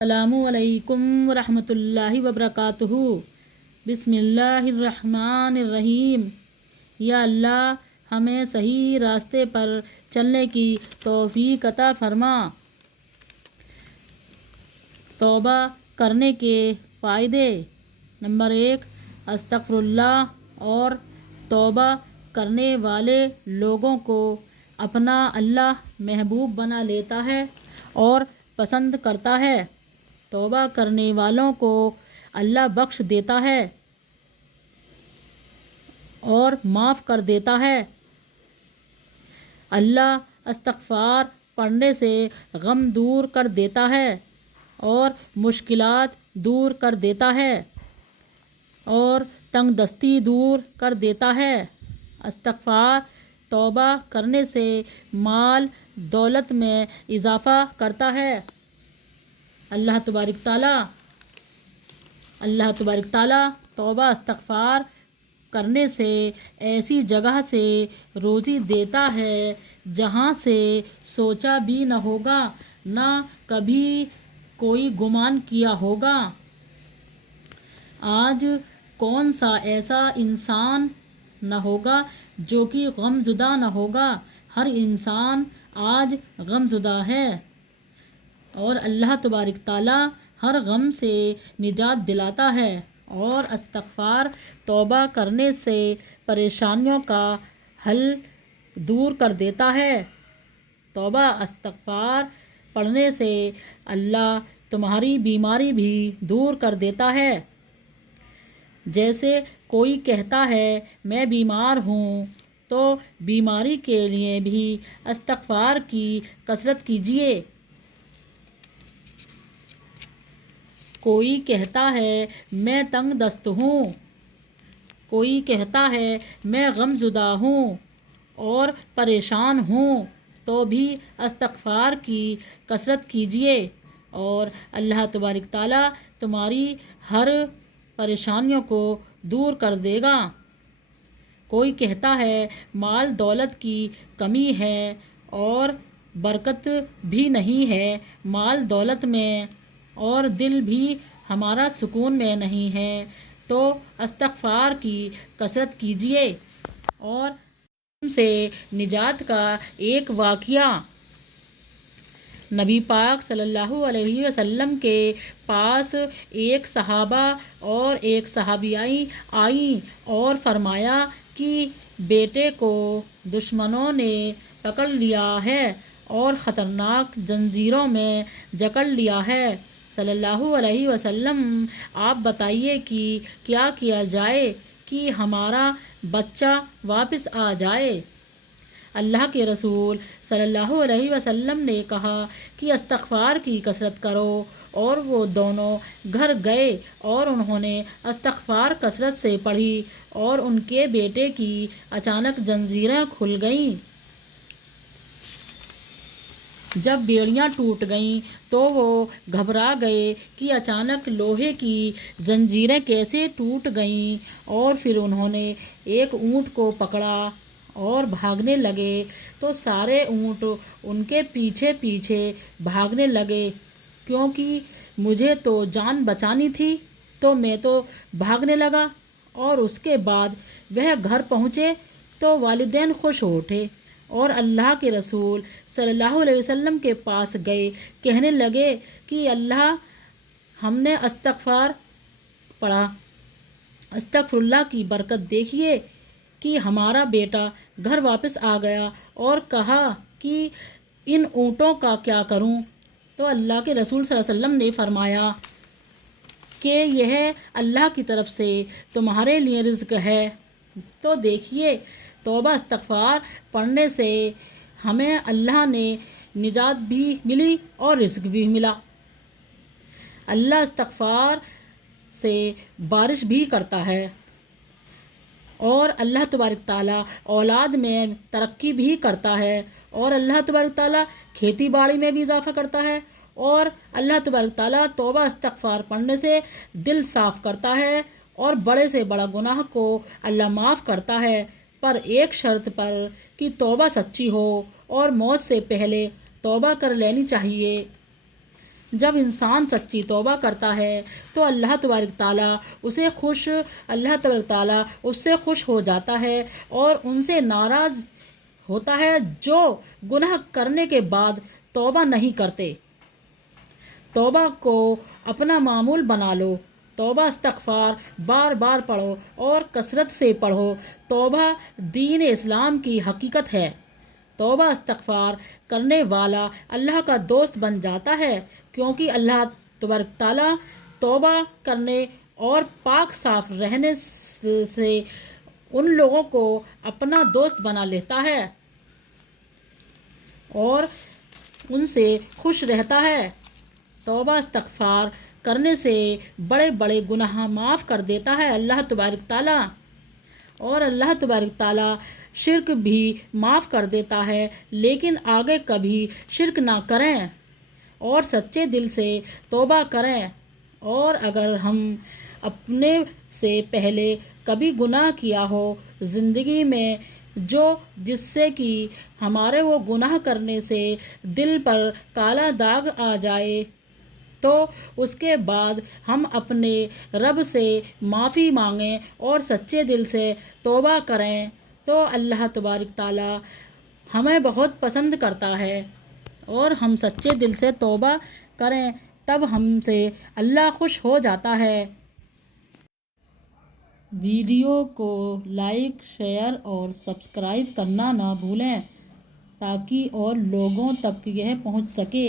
السلام علیکم ورحمۃ اللہ وبرکاتہ۔ بسم اللہ الرحمن الرحیم۔ یا اللہ ہمیں صحیح راستے پر چلنے کی توفیق عطا فرما۔ توبہ کرنے کے فائدے۔ نمبر 1، استغفر اللہ اور توبہ کرنے والے لوگوں کو اپنا اللہ محبوب بنا لیتا ہے اور پسند کرتا ہے۔ توبہ کرنے والوں کو اللہ بخش دیتا ہے اور معاف کر دیتا ہے۔ اللہ استغفار پڑھنے سے غم دور کر دیتا ہے اور مشکلات دور کر دیتا ہے اور تنگ دستی دور کر دیتا ہے۔ استغفار توبہ کرنے سے مال دولت میں اضافہ کرتا ہے۔ اللہ تبارک تعالیٰ توبہ استغفار کرنے سے ایسی جگہ سے روزی دیتا ہے جہاں سے سوچا بھی نہ ہوگا، نہ کبھی کوئی گمان کیا ہوگا۔ آج کون سا ایسا انسان نہ ہوگا جو کہ غم زدہ نہ ہوگا؟ ہر انسان آج غم زدہ ہے اور اللہ تبارک تعالیٰ ہر غم سے نجات دلاتا ہے اور استغفار توبہ کرنے سے پریشانیوں کا حل دور کر دیتا ہے۔ توبہ استغفار پڑھنے سے اللہ تمہاری بیماری بھی دور کر دیتا ہے۔ جیسے کوئی کہتا ہے میں بیمار ہوں تو بیماری کے لیے بھی استغفار کی کثرت کیجیے۔ کوئی کہتا ہے میں تنگ دست ہوں، کوئی کہتا ہے میں غم زدہ ہوں اور پریشان ہوں، تو بھی استغفار کی کثرت کیجیے اور اللہ تبارک تعالیٰ تمہاری ہر پریشانیوں کو دور کر دے گا۔ کوئی کہتا ہے مال دولت کی کمی ہے اور برکت بھی نہیں ہے مال دولت میں اور دل بھی ہمارا سکون میں نہیں ہے، تو استغفار کی کثرت کیجیے۔ اور سے نجات کا ایک واقعہ۔ نبی پاک صلی اللہ علیہ وسلم کے پاس ایک صحابہ اور ایک صحابیہ آئیں اور فرمایا کہ بیٹے کو دشمنوں نے پکڑ لیا ہے اور خطرناک زنجیروں میں جکڑ لیا ہے۔ صلی اللہ علیہ وسلم آپ بتائیے کہ کیا کیا جائے کہ ہمارا بچہ واپس آ جائے؟ اللہ کے رسول صلی اللہ علیہ وسلم نے کہا کہ استغفار کی کثرت کرو، اور وہ دونوں گھر گئے اور انہوں نے استغفار کثرت سے پڑھی اور ان کے بیٹے کی اچانک زنجیریں کھل گئیں۔ جب بیڑیاں ٹوٹ گئیں تو وہ گھبرا گئے کہ اچانک لوہے کی زنجیریں کیسے ٹوٹ گئیں، اور پھر انہوں نے ایک اونٹ کو پکڑا اور بھاگنے لگے تو سارے اونٹ ان کے پیچھے پیچھے بھاگنے لگے، کیونکہ مجھے تو جان بچانی تھی تو میں تو بھاگنے لگا۔ اور اس کے بعد وہ گھر پہنچے تو والدین خوش ہو اٹھے اور اللہ کے رسول صلی اللہ علیہ وسلم کے پاس گئے، کہنے لگے کہ اللہ ہم نے استغفار پڑھا، استغفر اللہ کی برکت دیکھیے کہ ہمارا بیٹا گھر واپس آ گیا، اور کہا کہ ان اونٹوں کا کیا کروں؟ تو اللہ کے رسول صلی اللہ علیہ وسلم نے فرمایا کہ یہ اللہ کی طرف سے تمہارے لیے رزق ہے۔ تو دیکھیے توبہ استغفار پڑھنے سے ہمیں اللہ نے نجات بھی ملی اور رزق بھی ملا۔ اللہ استغفار سے بارش بھی کرتا ہے اور اللہ تبارک تعالیٰ اولاد میں ترقی بھی کرتا ہے، اور اللہ تبارک تعالیٰ کھیتی باڑی میں بھی اضافہ کرتا ہے، اور اللہ تبارک تعالیٰ توبہ استغفار پڑھنے سے دل صاف کرتا ہے اور بڑے سے بڑا گناہ کو اللہ معاف کرتا ہے، پر ایک شرط پر کہ توبہ سچی ہو اور موت سے پہلے توبہ کر لینی چاہیے۔ جب انسان سچی توبہ کرتا ہے تو اللہ تبارک تعالیٰ اس سے خوش ہو جاتا ہے اور ان سے ناراض ہوتا ہے جو گناہ کرنے کے بعد توبہ نہیں کرتے۔ توبہ کو اپنا معمول بنا لو، توبہ استغفار بار بار پڑھو اور کثرت سے پڑھو۔ توبہ دین اسلام کی حقیقت ہے۔ توبہ استغفار کرنے والا اللہ کا دوست بن جاتا ہے، کیونکہ اللہ تبارک تعالیٰ توبہ کرنے اور پاک صاف رہنے سے ان لوگوں کو اپنا دوست بنا لیتا ہے اور ان سے خوش رہتا ہے۔ توبہ استغفار کرنے سے بڑے بڑے گناہ معاف کر دیتا ہے اللہ تبارک تعالیٰ، اور اللہ تبارک تعالیٰ شرک بھی معاف کر دیتا ہے، لیکن آگے کبھی شرک نہ کریں اور سچے دل سے توبہ کریں۔ اور اگر ہم اپنے سے پہلے کبھی گناہ کیا ہو زندگی میں جس سے کہ ہمارے وہ گناہ کرنے سے دل پر کالا داغ آ جائے، تو اس کے بعد ہم اپنے رب سے معافی مانگیں اور سچے دل سے توبہ کریں، تو اللہ تبارک تعالیٰ ہمیں بہت پسند کرتا ہے، اور ہم سچے دل سے توبہ کریں تب ہم سے اللہ خوش ہو جاتا ہے۔ ویڈیو کو لائک، شیئر اور سبسکرائب کرنا نہ بھولیں تاکہ اور لوگوں تک یہ پہنچ سکے۔